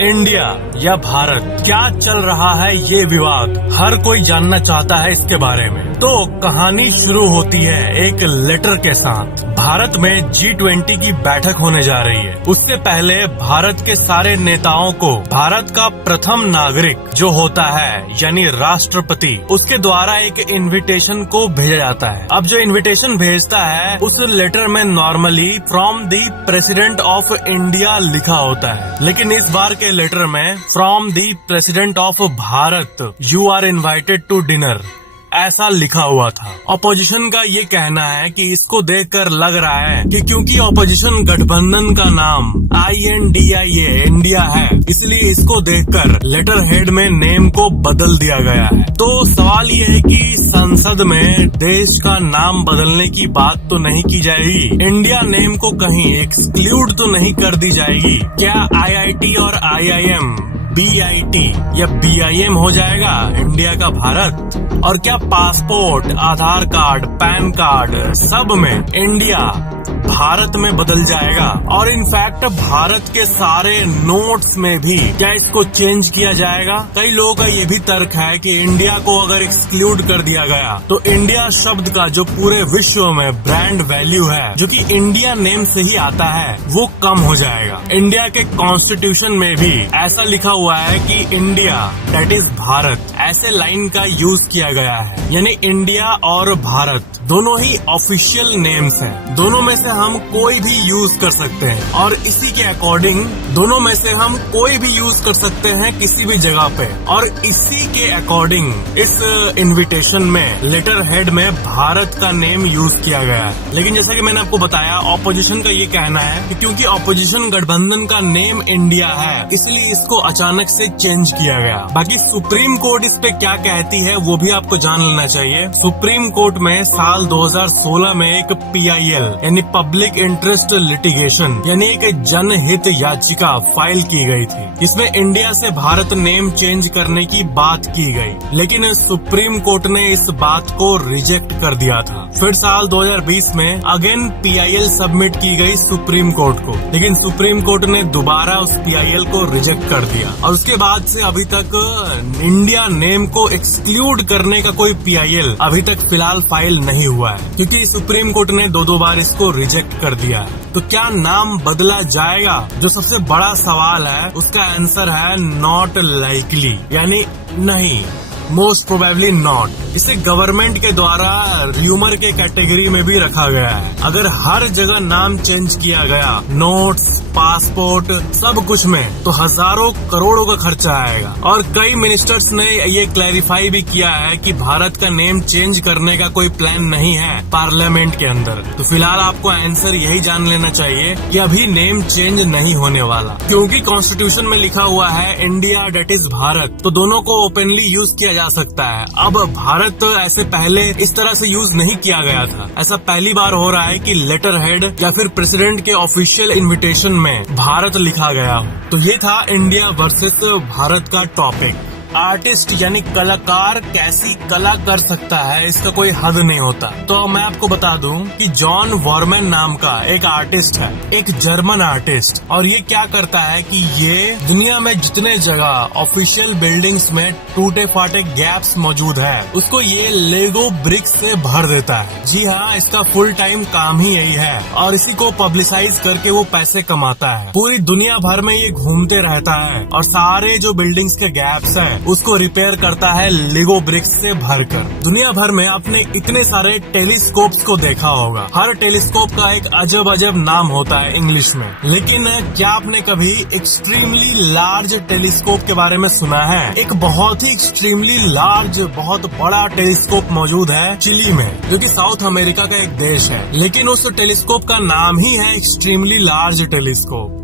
India या भारत, क्या चल रहा है ये विवाद, हर कोई जानना चाहता है इसके बारे में। तो कहानी शुरू होती है एक लेटर के साथ। भारत में G20 की बैठक होने जा रही है। उससे पहले भारत के सारे नेताओं को भारत का प्रथम नागरिक जो होता है यानी राष्ट्रपति, उसके द्वारा एक इनविटेशन को भेजा जाता है। अब जो इनविटेशन भेजता है उस लेटर में normally from the president of India लिखा होता है, लेकिन इस बार के लेटर में from the president of Bharat you are invited to dinner ऐसा लिखा हुआ था। ऑपोजिशन का ये कहना है कि इसको देखकर लग रहा है कि क्योंकि ऑपोजिशन गठबंधन का नाम INDIA इंडिया है, इसलिए इसको देखकर लेटर हेड में नेम को बदल दिया गया है। तो सवाल ये है कि संसद में देश का नाम बदलने की बात तो नहीं की जाएगी, इंडिया नेम को कहीं एक्सक्लूड तो नहीं कर दी जाएगी क्या? IIT और IIM BIT या BIM हो जाएगा इंडिया का भारत? और क्या पासपोर्ट, आधार कार्ड, पैन कार्ड सब में इंडिया भारत में बदल जाएगा? और इनफैक्ट भारत के सारे नोट्स में भी क्या इसको चेंज किया जाएगा? कई लोगों का ये भी तर्क है कि इंडिया को अगर एक्सक्लूड कर दिया गया तो इंडिया शब्द का जो पूरे विश्व में ब्रांड वैल्यू है, जो कि इंडिया नेम से ही आता है, वो कम हो जाएगा। इंडिया के कॉन्स्टिट्यूशन में भी ऐसा लिखा हुआ है कि इंडिया दैट इज भारत, ऐसे लाइन का यूज किया गया है। यानी इंडिया और भारत दोनों ही ऑफिशियल नेम्स हैं, दोनों में से हम कोई भी यूज कर सकते हैं और इसी के अकॉर्डिंग दोनों में से हम कोई भी यूज कर सकते हैं किसी भी जगह पे। और इसी के अकॉर्डिंग इस इनविटेशन में लेटर हेड में भारत का नेम यूज किया गया है। लेकिन जैसा कि मैंने आपको बताया, ऑपोजिशन का ये कहना है कि क्योंकि ऑपोजिशन गठबंधन का नेम इंडिया है, इसलिए इसको अचानक से चेंज किया गया। बाकी सुप्रीम कोर्ट इस पे क्या कहती है वो भी आपको जान लेना चाहिए। सुप्रीम कोर्ट में साल 2016 में एक PIL यानी पब्लिक इंटरेस्ट लिटिगेशन यानी एक जनहित याचिका फाइल की गई थी। इसमें इंडिया से भारत नेम चेंज करने की बात की गई, लेकिन सुप्रीम कोर्ट ने इस बात को रिजेक्ट कर दिया था। फिर साल 2020 में अगेन PIL सबमिट की गई सुप्रीम कोर्ट को, लेकिन सुप्रीम कोर्ट ने दोबारा उस PIL को रिजेक्ट कर दिया। और उसके बाद से अभी तक इंडिया नेम को एक्सक्लूड करने का कोई PIL अभी तक फिलहाल फाइल नहीं हुआ है, क्योंकि सुप्रीम कोर्ट ने दो बार इसको रिजेक्ट कर दिया है। तो क्या नाम बदला जाएगा? जो सबसे बड़ा सवाल है उसका आंसर है नॉट लाइकली, यानी नहीं, मोस्ट प्रोबेबली नॉट। इसे गवर्नमेंट के द्वारा र्यूमर के कैटेगरी में भी रखा गया है। अगर हर जगह नाम चेंज किया गया, नोट्स, पासपोर्ट, सब कुछ में, तो हजारों करोड़ों का खर्चा आएगा। और कई मिनिस्टर्स ने ये क्लैरिफाई भी किया है कि भारत का नेम चेंज करने का कोई प्लान नहीं है पार्लियामेंट के अंदर। तो फिलहाल आपको आंसर यही जान लेना चाहिए कि अभी नेम चेंज नहीं होने वाला, क्योंकि कॉन्स्टिट्यूशन में लिखा हुआ है इंडिया डेट इज भारत, तो दोनों को ओपनली यूज किया जा सकता है। अब भारत तो ऐसे पहले इस तरह से यूज नहीं किया गया था। ऐसा पहली बार हो रहा है कि लेटर हेड या फिर प्रेसिडेंट के ऑफिशियल इनविटेशन में भारत लिखा गया हो। तो ये था इंडिया वर्सेस भारत का टॉपिक। आर्टिस्ट यानी कलाकार कैसी कला कर सकता है, इसका कोई हद नहीं होता। तो मैं आपको बता दूं कि जॉन वॉर्मन नाम का एक आर्टिस्ट है, एक जर्मन आर्टिस्ट, और ये क्या करता है कि ये दुनिया में जितने जगह ऑफिशियल बिल्डिंग्स में टूटे फाटे गैप्स मौजूद है, उसको ये लेगो ब्रिक्स से भर देता है। जी हाँ, इसका फुल टाइम काम ही यही है और इसी को पब्लिसाइज करके वो पैसे कमाता है। पूरी दुनिया भर में ये घूमते रहता है और सारे जो बिल्डिंग्स के गैप्स है उसको रिपेयर करता है लेगो ब्रिक्स से भरकर। दुनिया भर में आपने इतने सारे टेलीस्कोप्स को देखा होगा, हर टेलीस्कोप का एक अजब अजब नाम होता है इंग्लिश में। लेकिन क्या आपने कभी एक्सट्रीमली लार्ज टेलीस्कोप के बारे में सुना है? एक बहुत ही एक्सट्रीमली लार्ज, बहुत बड़ा टेलीस्कोप मौजूद है चिली में, जो कि साउथ अमेरिका का एक देश है, लेकिन उस टेलीस्कोप का नाम ही है एक्सट्रीमली लार्ज टेलीस्कोप।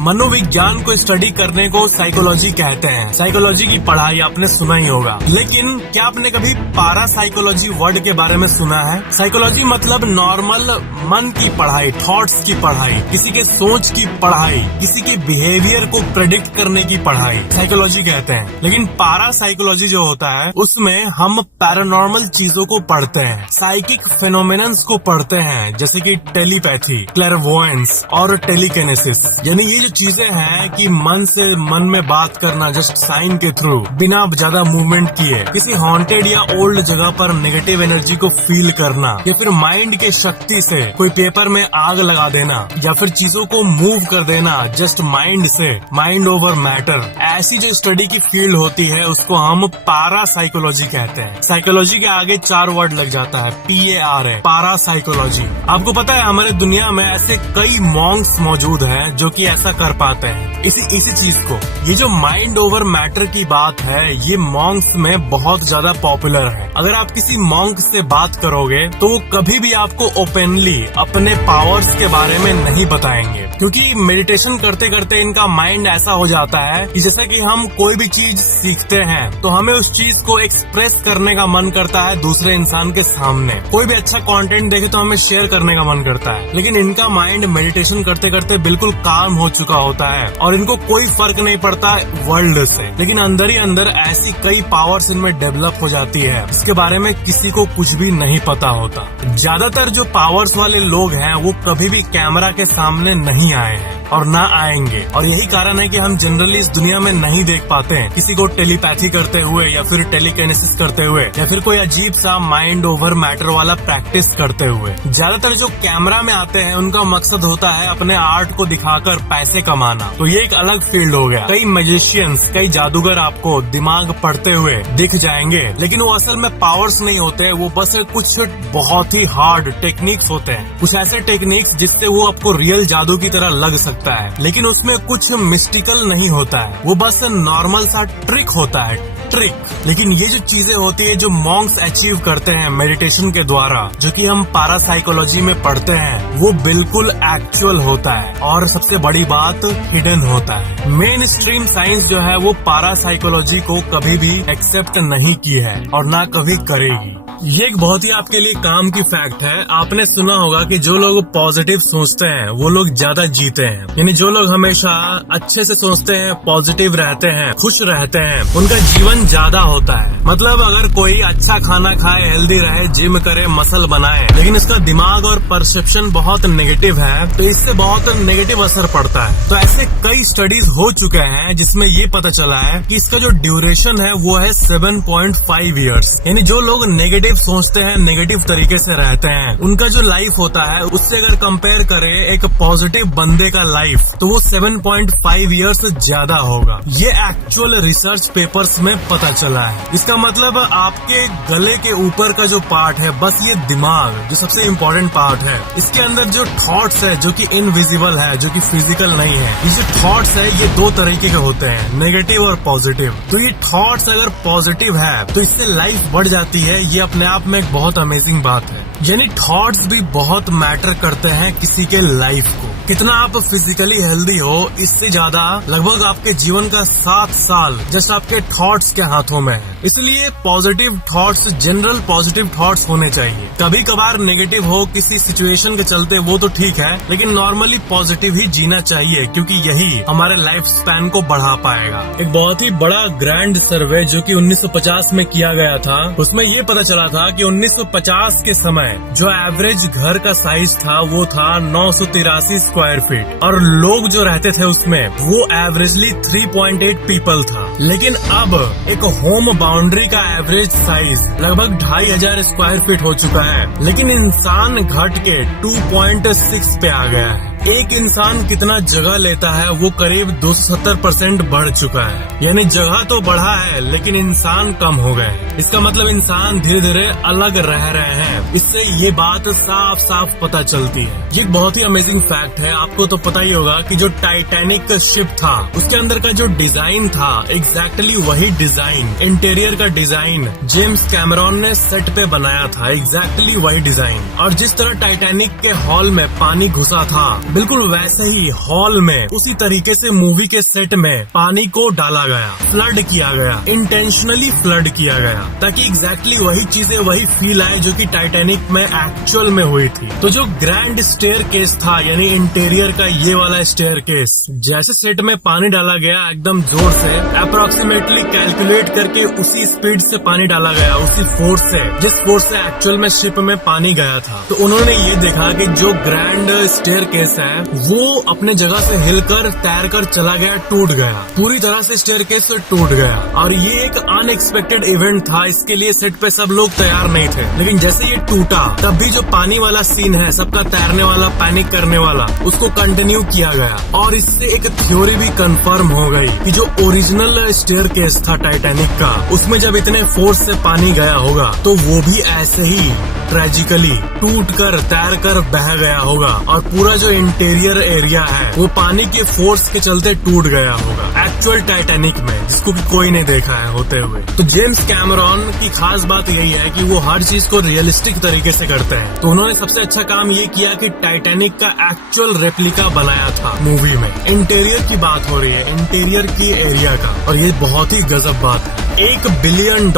मनोविज्ञान को स्टडी करने को साइकोलॉजी कहते हैं। साइकोलॉजी की पढ़ाई आपने सुना ही होगा, लेकिन क्या आपने कभी पारा साइकोलॉजी वर्ड के बारे में सुना है? साइकोलॉजी मतलब नॉर्मल मन की पढ़ाई, थॉट्स की पढ़ाई, किसी के सोच की पढ़ाई, किसी के बिहेवियर को प्रेडिक्ट करने की पढ़ाई साइकोलॉजी कहते हैं। लेकिन पारा साइकोलॉजी जो होता है उसमें हम पैरानॉर्मल चीजों को पढ़ते हैं, साइकिक फेनोमेनन्स को पढ़ते हैं, जैसे कि टेलीपैथी, क्लैरवॉयंस और टेलीकिनेसिस। यानी ये जो चीजें हैं कि मन से मन में बात करना जस्ट साइन के थ्रू, बिना ज्यादा मूवमेंट किए, किसी हॉन्टेड या ओल्ड जगह पर नेगेटिव एनर्जी को फील करना, या फिर माइंड के शक्ति से कोई पेपर में आग लगा देना, या फिर चीजों को मूव कर देना जस्ट माइंड से, माइंड ओवर मैटर। ऐसी जो स्टडी की फील्ड होती है उसको हम पारा साइकोलॉजी कहते हैं। साइकोलॉजी के आगे 4 वर्ड लग जाता है, PAR है, पारा साइकोलॉजी। आपको पता है हमारे दुनिया में ऐसे कई मॉन्क्स मौजूद हैं जो कि ऐसा कर पाते हैं इसी चीज को। ये जो माइंड ओवर मैटर की बात है ये मॉन्क्स में बहुत ज्यादा पॉपुलर है। अगर आप किसी मॉन्क से बात करोगे तो वो कभी भी आपको ओपनली अपने पावर्स के बारे में नहीं बताएंगे, क्योंकि मेडिटेशन करते करते इनका माइंड ऐसा हो जाता है कि जैसा कि हम कोई भी चीज सीखते हैं तो हमें उस चीज को एक्सप्रेस करने का मन करता है दूसरे इंसान के सामने। कोई भी अच्छा कंटेंट देखे तो हमें शेयर करने का मन करता है, लेकिन इनका माइंड मेडिटेशन करते करते बिल्कुल काम हो चुका होता है और इनको कोई फर्क नहीं पड़ता वर्ल्ड से, लेकिन अंदर ही अंदर ऐसी कई पावर्स इनमें डेवलप हो जाती है इसके बारे में किसी को कुछ भी नहीं पता होता। ज्यादातर जो पावर्स वाले लोग हैं वो कभी भी कैमरा के सामने नहीं आए हैं और ना आएंगे, और यही कारण है कि हम जनरली इस दुनिया में नहीं देख पाते हैं किसी को टेलीपैथी करते हुए या फिर टेलीकिनेसिस करते हुए या फिर कोई अजीब सा माइंड ओवर मैटर वाला प्रैक्टिस करते हुए। ज्यादातर जो कैमरा में आते हैं उनका मकसद होता है अपने आर्ट को दिखाकर पैसे कमाना, तो ये एक अलग फील्ड हो गया। कई मैजिशियंस, कई जादूगर आपको दिमाग पढ़ते हुए दिख जाएंगे, लेकिन वो असल में पावर्स नहीं होते, वो बस कुछ बहुत ही हार्ड टेक्निक्स होते हैं, कुछ ऐसे टेक्निक्स जिससे वो आपको रियल जादू की तरह लग सकता है, लेकिन उसमें कुछ मिस्टिकल नहीं होता है, वो बस नॉर्मल सा ट्रिक होता है, ट्रिक। लेकिन ये जो चीजें होती है जो मॉन्क्स अचीव करते हैं मेडिटेशन के द्वारा, जो कि हम पारा साइकोलॉजी में पढ़ते हैं, वो बिल्कुल एक्चुअल होता है और सबसे बड़ी बात हिडन होता है। मेन स्ट्रीम साइंस जो है वो पारा साइकोलॉजी को कभी भी एक्सेप्ट नहीं की है और ना कभी करेगी। ये एक बहुत ही आपके लिए काम की फैक्ट है। आपने सुना होगा कि जो लोग पॉजिटिव सोचते हैं वो लोग ज्यादा जीते हैं, यानी जो लोग हमेशा अच्छे से सोचते हैं, पॉजिटिव रहते हैं, खुश रहते हैं, उनका जीवन ज्यादा होता है। मतलब अगर कोई अच्छा खाना खाए, हेल्दी रहे, जिम करे, मसल बनाए, लेकिन उसका दिमाग और परसेप्शन बहुत नेगेटिव है तो इससे बहुत नेगेटिव असर पड़ता है। तो ऐसे कई स्टडीज हो चुके हैं जिसमें ये पता चला है कि इसका जो ड्यूरेशन है वो है 7.5 ईयर्स। यानी जो लोग नेगेटिव सोचते हैं, नेगेटिव तरीके से रहते हैं, उनका जो लाइफ होता है उससे अगर कंपेयर करें एक पॉजिटिव बंदे का लाइफ तो वो 7.5 ईयर्स ज्यादा होगा। ये एक्चुअल रिसर्च पेपर्स में पता चला है। इसका मतलब आपके गले के ऊपर का जो पार्ट है, बस ये दिमाग जो सबसे इम्पोर्टेंट पार्ट है, इसके अंदर जो थॉट्स है जो कि इनविजिबल है, जो कि फिजिकल नहीं है, ये जो थॉट्स है ये 2 तरीके के होते हैं, नेगेटिव और पॉजिटिव। तो ये थॉट्स अगर पॉजिटिव है तो इससे लाइफ बढ़ जाती है। ये अपने आप में एक बहुत अमेजिंग बात है। यानी थॉट्स भी बहुत मैटर करते हैं किसी के लाइफ को। कितना आप फिजिकली हेल्दी हो इससे ज्यादा लगभग आपके जीवन का 7 साल जस्ट आपके थॉट्स के हाथों में है। इसलिए positive thoughts, general positive thoughts होने चाहिए। कभी कभार नेगेटिव हो किसी सिचुएशन के चलते वो तो ठीक है, लेकिन नॉर्मली पॉजिटिव ही जीना चाहिए, क्योंकि यही हमारे लाइफ स्पैन को बढ़ा पाएगा। एक बहुत ही बड़ा ग्रैंड सर्वे जो कि 1950 में किया गया था, उसमें ये पता चला था कि 1950 के समय जो एवरेज घर का साइज था वो था 983 स्क्वायर फीट, और लोग जो रहते थे उसमें वो एवरेजली 3.8 पीपल था। लेकिन अब एक होम बाउंड्री का एवरेज साइज लगभग 2500 स्क्वायर फीट हो चुका है, लेकिन इंसान घट के 2.6 पे आ गया है। एक इंसान कितना जगह लेता है वो करीब 270% बढ़ चुका है। यानी जगह तो बढ़ा है लेकिन इंसान कम हो गए। इसका मतलब इंसान धीरे धीरे अलग रह रहे हैं। इससे ये बात साफ साफ पता चलती है। ये बहुत ही अमेजिंग फैक्ट है। आपको तो पता ही होगा कि जो टाइटैनिक शिप था उसके अंदर का जो डिजाइन था, एग्जैक्टली वही डिजाइन, इंटीरियर का डिजाइन जेम्स कैमरॉन ने सेट पे बनाया था, एग्जैक्टली वही डिजाइन। और जिस तरह टाइटैनिक के हॉल में पानी घुसा था बिल्कुल वैसे ही हॉल में उसी तरीके से मूवी के सेट में पानी को डाला गया, फ्लड किया गया, इंटेंशनली फ्लड किया गया, ताकि एग्जैक्टली वही चीजें वही फील आए जो कि टाइटैनिक में एक्चुअल में हुई थी। तो जो ग्रैंड स्टेयर केस था, यानी इंटीरियर का ये वाला स्टेयर केस, जैसे सेट में पानी डाला गया एकदम जोर से, अप्रोक्सीमेटली कैलकुलेट करके उसी स्पीड से पानी डाला गया, उसी फोर्स से जिस फोर्स से एक्चुअल में शिप में पानी गया था। तो उन्होंने ये देखा कि जो ग्रैंड स्टेयर केस है वो अपने जगह से हिलकर तैर कर चला गया, टूट गया, पूरी तरह से स्टेयर केस से टूट गया। और ये एक अनएक्सपेक्टेड इवेंट था, इसके लिए सेट पे सब लोग तैयार नहीं थे। लेकिन जैसे ये टूटा तब भी जो पानी वाला सीन है, सबका तैरने वाला, पैनिक करने वाला, उसको कंटिन्यू किया गया। और इससे एक थ्योरी भी कंफर्म हो गई कि जो ओरिजिनल स्टेयर केस था टाइटैनिक का, उसमें जब इतने फोर्स से पानी गया होगा तो वो भी ऐसे ही ट्रेजिकली टूट कर तैर कर बह गया होगा। और पूरा जो इंटीरियर एरिया है वो पानी के फोर्स के चलते टूट गया होगा एक्चुअल टाइटैनिक में, जिसको कि कोई नहीं देखा है होते हुए। तो जेम्स कैमरॉन की खास बात यही है कि वो हर चीज को रियलिस्टिक तरीके से करते हैं। तो उन्होंने सबसे अच्छा काम ये किया कि टाइटैनिक का एक्चुअल रेप्लिका बनाया था मूवी में। इंटीरियर की बात हो रही है, इंटीरियर की एरिया का, और ये बहुत ही गजब बात है। $1 बिलियन,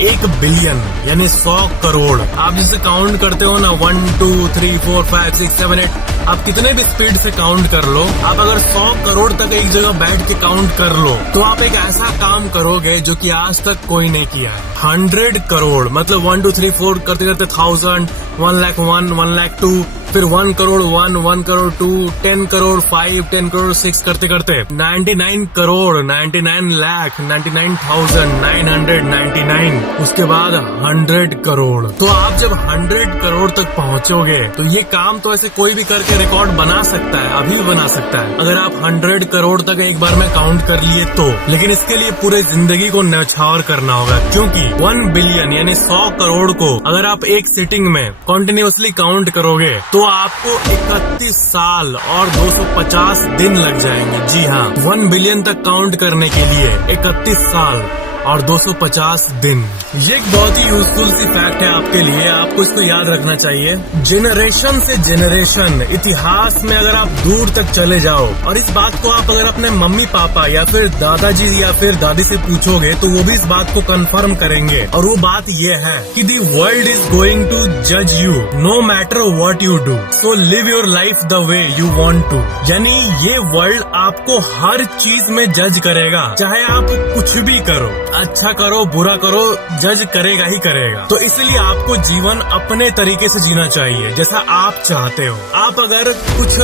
1 बिलियन यानी 100 करोड़। आप जिसे काउंट करते हो ना, 1 2 3 4 5 6 7 8, आप कितने भी स्पीड से काउंट कर लो, आप अगर 100 करोड़ तक एक जगह बैठ के काउंट कर लो तो आप एक ऐसा काम करोगे जो कि आज तक कोई नहीं किया है। 100 करोड़ मतलब 1 2 3 4 करते करते 1000, 1 लाख 1, 1 लाख 2, फिर 1 करोड़ 1, 1 करोड़ 2, 10 करोड़ 5, 10 करोड़ 6 करते करते 99 करोड़, 99 लाख 99,999, उसके बाद 100 करोड़। तो आप जब 100 करोड़ तक पहुंचोगे तो ये काम तो ऐसे कोई भी करके रिकॉर्ड बना सकता है, अभी भी बना सकता है, अगर आप 100 करोड़ तक एक बार में काउंट कर लिए तो। लेकिन इसके लिए पूरे जिंदगी को न्यौछावर करना होगा, क्योंकि 1 बिलियन यानी 100 करोड़ को अगर आप एक सिटिंग में कंटिन्यूअसली काउंट करोगे तो आपको 31 साल और 250 दिन लग जाएंगे। जी हाँ, 1 बिलियन तक काउंट करने के लिए 31 साल और 250 दिन। ये एक बहुत ही यूजफुल सी फैक्ट है आपके लिए, आपको इसको याद रखना चाहिए। जेनरेशन से जेनरेशन इतिहास में अगर आप दूर तक चले जाओ और इस बात को आप अगर अपने मम्मी पापा या फिर दादाजी या फिर दादी से पूछोगे तो वो भी इस बात को कंफर्म करेंगे। और वो बात ये है कि the world is going to जज you no matter what you do, so live your life the way you want to. यानी ये वर्ल्ड आपको हर चीज में जज करेगा, चाहे आप कुछ भी करो, अच्छा करो बुरा करो, जज करेगा ही करेगा। तो इसलिए आपको जीवन अपने तरीके से जीना चाहिए, जैसा आप चाहते हो। आप अगर कुछ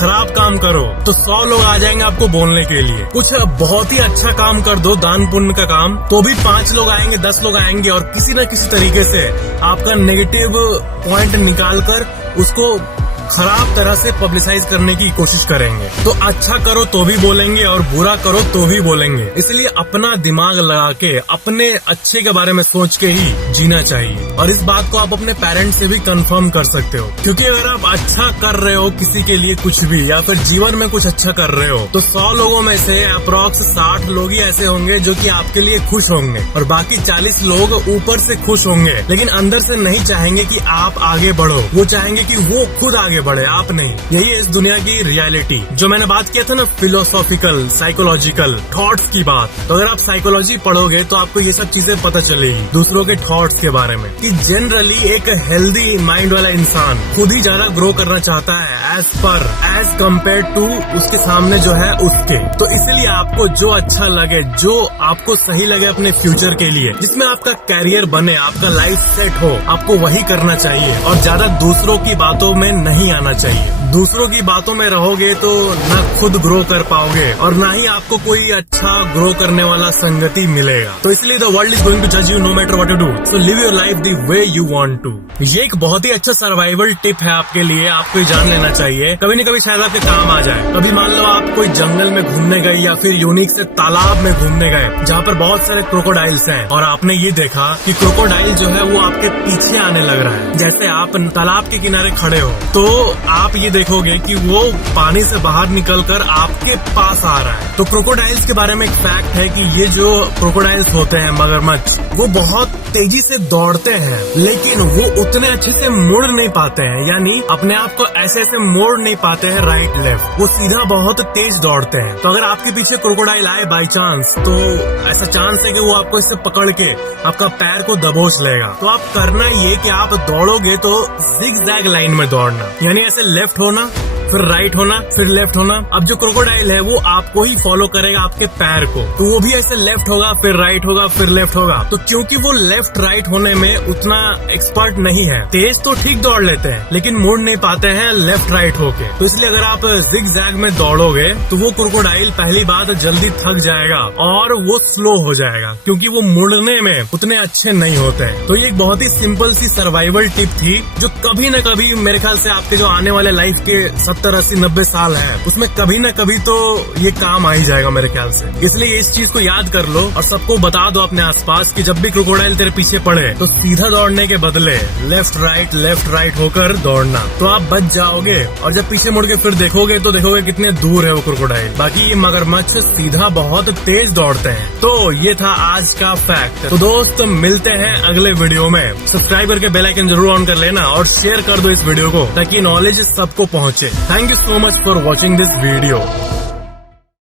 खराब काम करो तो 100 लोग आ जाएंगे आपको बोलने के लिए। कुछ बहुत ही अच्छा काम कर दो, दान पुण्य का काम, तो भी 5 लोग आएंगे, 10 लोग आएंगे और किसी न किसी तरीके से आपका नेगेटिव पॉइंट निकाल कर उसको खराब तरह से पब्लिसाइज करने की कोशिश करेंगे। तो अच्छा करो तो भी बोलेंगे और बुरा करो तो भी बोलेंगे। इसलिए अपना दिमाग लगा के अपने अच्छे के बारे में सोच के ही जीना चाहिए। और इस बात को आप अपने पेरेंट्स से भी कंफर्म कर सकते हो, क्योंकि अगर आप अच्छा कर रहे हो किसी के लिए कुछ भी, या फिर जीवन में कुछ अच्छा कर रहे हो, तो 100 लोगों में से अप्रोक्स 60 लोग ही ऐसे होंगे जो कि आपके लिए खुश होंगे और बाकी 40 लोग ऊपर से खुश होंगे, लेकिन अंदर से नहीं चाहेंगे कि आप आगे बढ़ो। वो चाहेंगे कि वो खुद आगे बढ़े, आप नहीं। यही है इस दुनिया की रियलिटी। जो मैंने बात किया था ना फिलोसॉफिकल साइकोलॉजिकल थॉट्स की बात, तो अगर आप साइकोलॉजी पढ़ोगे तो आपको ये सब चीजें पता चलेगी दूसरों के थॉट्स के बारे में, कि जनरली एक हेल्दी माइंड वाला इंसान खुद ही ज्यादा ग्रो करना चाहता है एज कम्पेयर टू उसके सामने जो है उसके। तो इसलिए आपको जो अच्छा लगे, जो आपको सही लगे अपने फ्यूचर के लिए, जिसमें आपका कैरियर बने, आपका लाइफ सेट हो, आपको वही करना चाहिए और ज्यादा दूसरों की बातों में नहीं आना चाहिए। दूसरों की बातों में रहोगे तो ना खुद ग्रो कर पाओगे और ना ही आपको कोई अच्छा ग्रो करने वाला संगति मिलेगा। तो इसलिए the world is going to जज you no matter what you do, so live your life the way you want to. ये एक बहुत ही अच्छा सर्वाइवल टिप है आपके लिए, आपको ये जान लेना चाहिए। कभी न कभी शायद आपके काम आ जाए। कभी मान लो आप कोई जंगल में घूमने गए या फिर यूनिक से तालाब में घूमने गए जहाँ पर बहुत सारे क्रोकोडाइल्स हैं और आपने ये देखा कि क्रोकोडाइल जो है वो आपके पीछे आने लग रहा है। जैसे आप तालाब के किनारे खड़े हो तो आप ये देखोगे कि वो पानी से बाहर निकलकर आपके पास आ रहा है। तो क्रोकोडाइल्स के बारे में एक फैक्ट है कि ये जो क्रोकोडाइल्स होते हैं, मगरमच्छ, वो बहुत तेजी से दौड़ते हैं, लेकिन वो उतने अच्छे से मुड़ नहीं पाते हैं, यानी अपने आप को ऐसे ऐसे मोड़ नहीं पाते हैं राइट लेफ्ट। वो सीधा बहुत तेज दौड़ते हैं। तो अगर आपके पीछे क्रोकोडाइल आए बाई चांस, तो ऐसा चांस है कि वो आपको इससे पकड़ के आपका पैर को दबोच लेगा। तो आप करना ये कि आप दौड़ोगे तो जिग-जैग लाइन में दौड़ना, यानी ऐसे लेफ्ट होना, फिर राइट होना, फिर लेफ्ट होना। अब जो क्रोकोडाइल है वो आपको ही फॉलो करेगा, आपके पैर को, तो वो भी ऐसे लेफ्ट होगा, फिर राइट होगा, फिर लेफ्ट होगा। तो क्योंकि वो लेफ्ट राइट होने में उतना एक्सपर्ट नहीं है, तेज तो ठीक दौड़ लेते हैं लेकिन मुड़ नहीं पाते हैं लेफ्ट राइट होके। तो इसलिए अगर आप जिग-जैग में दौड़ोगे तो वो क्रोकोडाइल पहली बात जल्दी थक जाएगा और वो स्लो हो जाएगा, क्योंकि वो मुड़ने में उतने अच्छे नहीं होते हैं। तो ये एक बहुत ही सिंपल सी सर्वाइवल टिप थी, जो कभी न कभी मेरे ख्याल से आपके जो आने वाले लाइफ के 70, 80, 90 साल है, उसमें कभी न कभी तो ये काम आ ही जाएगा मेरे ख्याल से। इसलिए इस चीज को याद कर लो और सबको बता दो अपने आसपास कि जब भी क्रोकोडाइल तेरे पीछे पड़े तो सीधा दौड़ने के बदले लेफ्ट राइट होकर दौड़ना, तो आप बच जाओगे। और जब पीछे मुड़ के फिर देखोगे तो देखोगे कितने दूर है वो क्रोकोडाइल। बाकी ये मगरमच्छ सीधा बहुत तेज दौड़ते हैं। तो ये था आज का फैक्ट। तो दोस्त, मिलते हैं अगले वीडियो में। सब्सक्राइब करके बेल आइकन जरूर ऑन कर लेना और शेयर कर दो इस वीडियो को, ताकि नॉलेज सबको पहुंचे। Thank you so much for watching this video.